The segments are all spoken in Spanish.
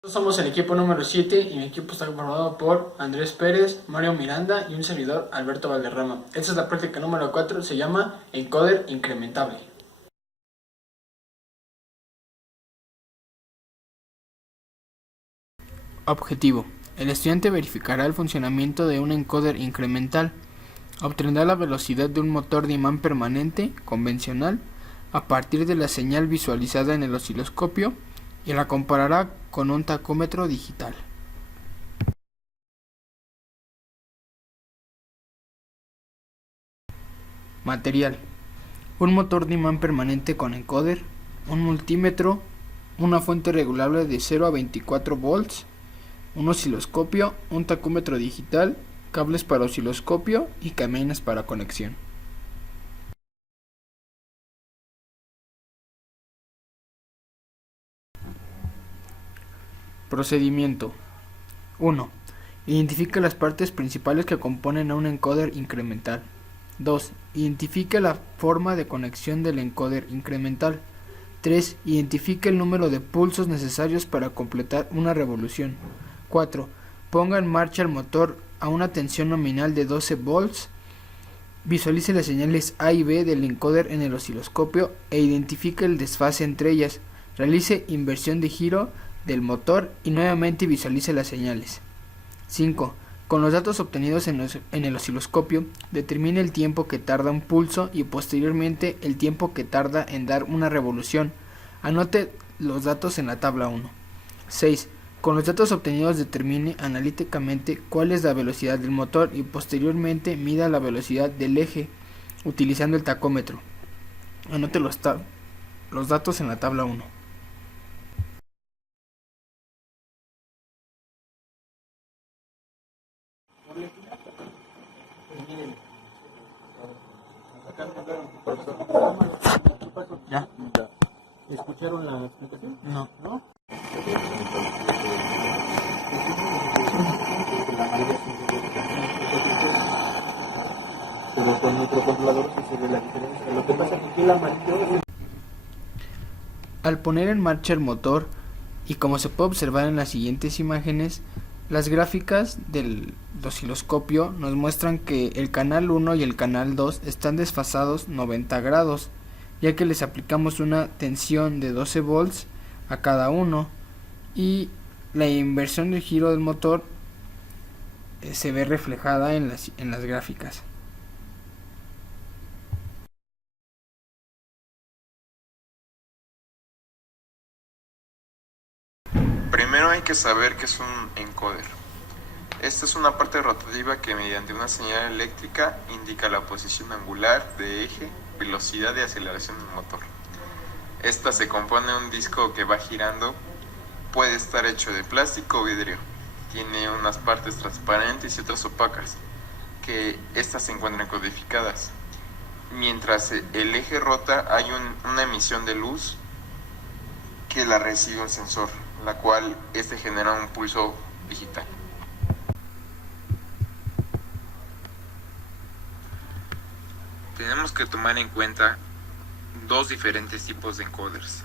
Nosotros somos el equipo número 7 y mi equipo está formado por Andrés Pérez, Mario Miranda y un servidor, Alberto Valderrama. Esta es la práctica número 4, se llama encoder incrementable. Objetivo. El estudiante verificará el funcionamiento de un encoder incremental. Obtendrá la velocidad de un motor de imán permanente, convencional, a partir de la señal visualizada en el osciloscopio y la comparará con un tacómetro digital. Material. Un motor de imán permanente con encoder, un multímetro, una fuente regulable de 0 a 24 volts, un osciloscopio, un tacómetro digital, cables para osciloscopio y caminas para conexión. Procedimiento. 1. Identifica las partes principales que componen a un encoder incremental. 2. Identifica la forma de conexión del encoder incremental. 3. Identifica el número de pulsos necesarios para completar una revolución. 4. Ponga en marcha el motor a una tensión nominal de 12 volts. Visualice las señales A y B del encoder en el osciloscopio e identifique el desfase entre ellas. Realice inversión de giro del motor y nuevamente visualice las señales. 5. Con los datos obtenidos en el osciloscopio, determine el tiempo que tarda un pulso y posteriormente el tiempo que tarda en dar una revolución. Anote los datos en la tabla 1. 6. Con los datos obtenidos determine analíticamente cuál es la velocidad del motor y posteriormente mida la velocidad del eje utilizando el tacómetro. Anote los datos en la tabla 1. ¿Ya? ¿Escucharon la explicación? No. ¿No? Pero con microcontroladores sí se ve la diferencia. Lo que pasa es que aquí el amarillo es... Al poner en marcha el motor, y como se puede observar en las siguientes imágenes, las gráficas del osciloscopio nos muestran que el canal 1 y el canal 2 están desfasados 90 grados, ya que les aplicamos una tensión de 12 volts a cada uno y la inversión del giro del motor se ve reflejada en las gráficas. Primero hay que saber qué es un encoder. Esta es una parte rotativa que mediante una señal eléctrica indica la posición angular de eje, velocidad y aceleración del motor. Esta se compone de un disco que va girando, puede estar hecho de plástico o vidrio. Tiene unas partes transparentes y otras opacas, que estas se encuentran codificadas. Mientras el eje rota hay una emisión de luz que la recibe el sensor, la cual genera un pulso digital. Tenemos que tomar en cuenta dos diferentes tipos de encoders.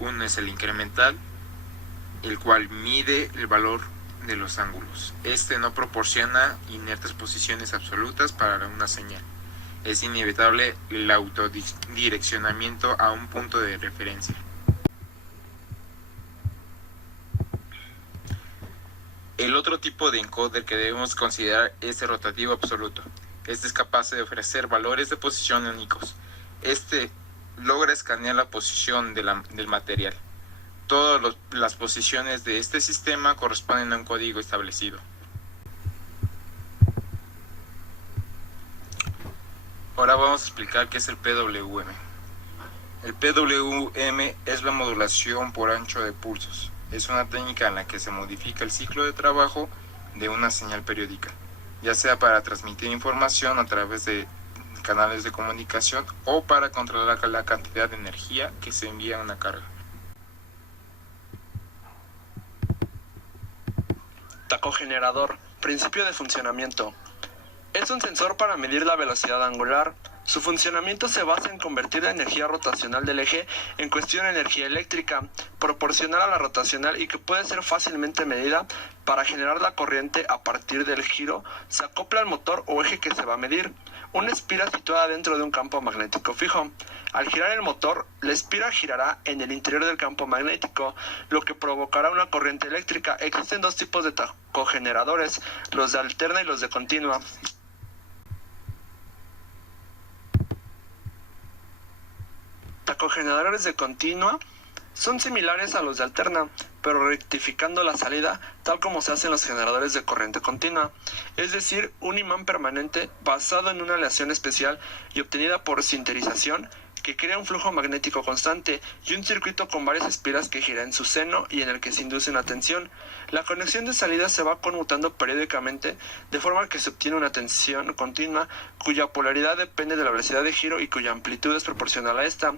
Uno es el incremental, el cual mide el valor de los ángulos. Este no proporciona inertes posiciones absolutas para una señal. Es inevitable el autodireccionamiento a un punto de referencia. El otro tipo de encoder que debemos considerar es el rotativo absoluto. Este es capaz de ofrecer valores de posición únicos. Este logra escanear la posición del material. Todas las posiciones de este sistema corresponden a un código establecido. Ahora vamos a explicar qué es el PWM. El PWM es la modulación por ancho de pulsos. Es una técnica en la que se modifica el ciclo de trabajo de una señal periódica, ya sea para transmitir información a través de canales de comunicación o para controlar la cantidad de energía que se envía a una carga. Tacogenerador. Principio de funcionamiento. Es un sensor para medir la velocidad angular Su funcionamiento se basa en convertir la energía rotacional del eje en cuestión de energía eléctrica, proporcional a la rotacional y que puede ser fácilmente medida. Para generar la corriente a partir del giro, se acopla al motor o eje que se va a medir, una espira situada dentro de un campo magnético fijo. Al girar el motor, la espira girará en el interior del campo magnético, lo que provocará una corriente eléctrica. Existen dos tipos de tacogeneradores, los de alterna y los de continua. Tacogeneradores de continua son similares a los de alterna, pero rectificando la salida, tal como se hace en los generadores de corriente continua, es decir, un imán permanente basado en una aleación especial y obtenida por sinterización, que crea un flujo magnético constante y un circuito con varias espiras que gira en su seno y en el que se induce una tensión. La conexión de salida se va conmutando periódicamente de forma que se obtiene una tensión continua cuya polaridad depende de la velocidad de giro y cuya amplitud es proporcional a esta.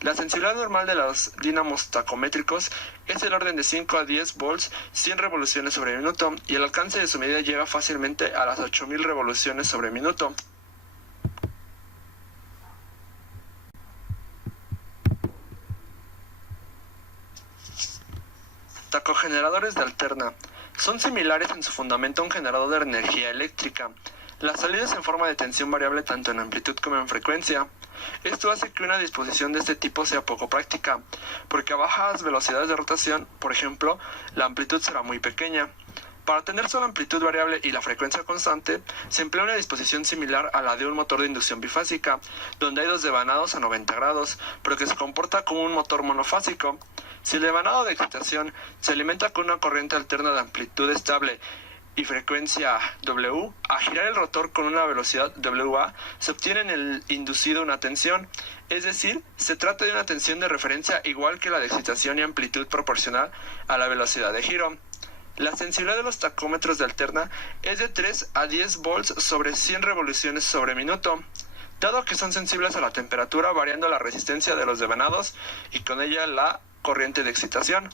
La sensibilidad normal de los dínamos tacométricos es del orden de 5 a 10 volts, 100 revoluciones sobre minuto, y el alcance de su medida llega fácilmente a las 8000 revoluciones sobre minuto. Tacogeneradores de alterna son similares en su fundamento a un generador de energía eléctrica. La salida es en forma de tensión variable tanto en amplitud como en frecuencia. Esto hace que una disposición de este tipo sea poco práctica, porque a bajas velocidades de rotación, por ejemplo, la amplitud será muy pequeña. Para tener solo amplitud variable y la frecuencia constante, se emplea una disposición similar a la de un motor de inducción bifásica, donde hay dos devanados a 90 grados, pero que se comporta como un motor monofásico. Si el devanado de excitación se alimenta con una corriente alterna de amplitud estable y frecuencia W, a girar el rotor con una velocidad WA, se obtiene en el inducido una tensión, es decir, se trata de una tensión de referencia igual que la de excitación y amplitud proporcional a la velocidad de giro. La sensibilidad de los tacómetros de alterna es de 3 a 10 volts sobre 100 revoluciones sobre minuto, dado que son sensibles a la temperatura variando la resistencia de los devanados y con ella la corriente de excitación.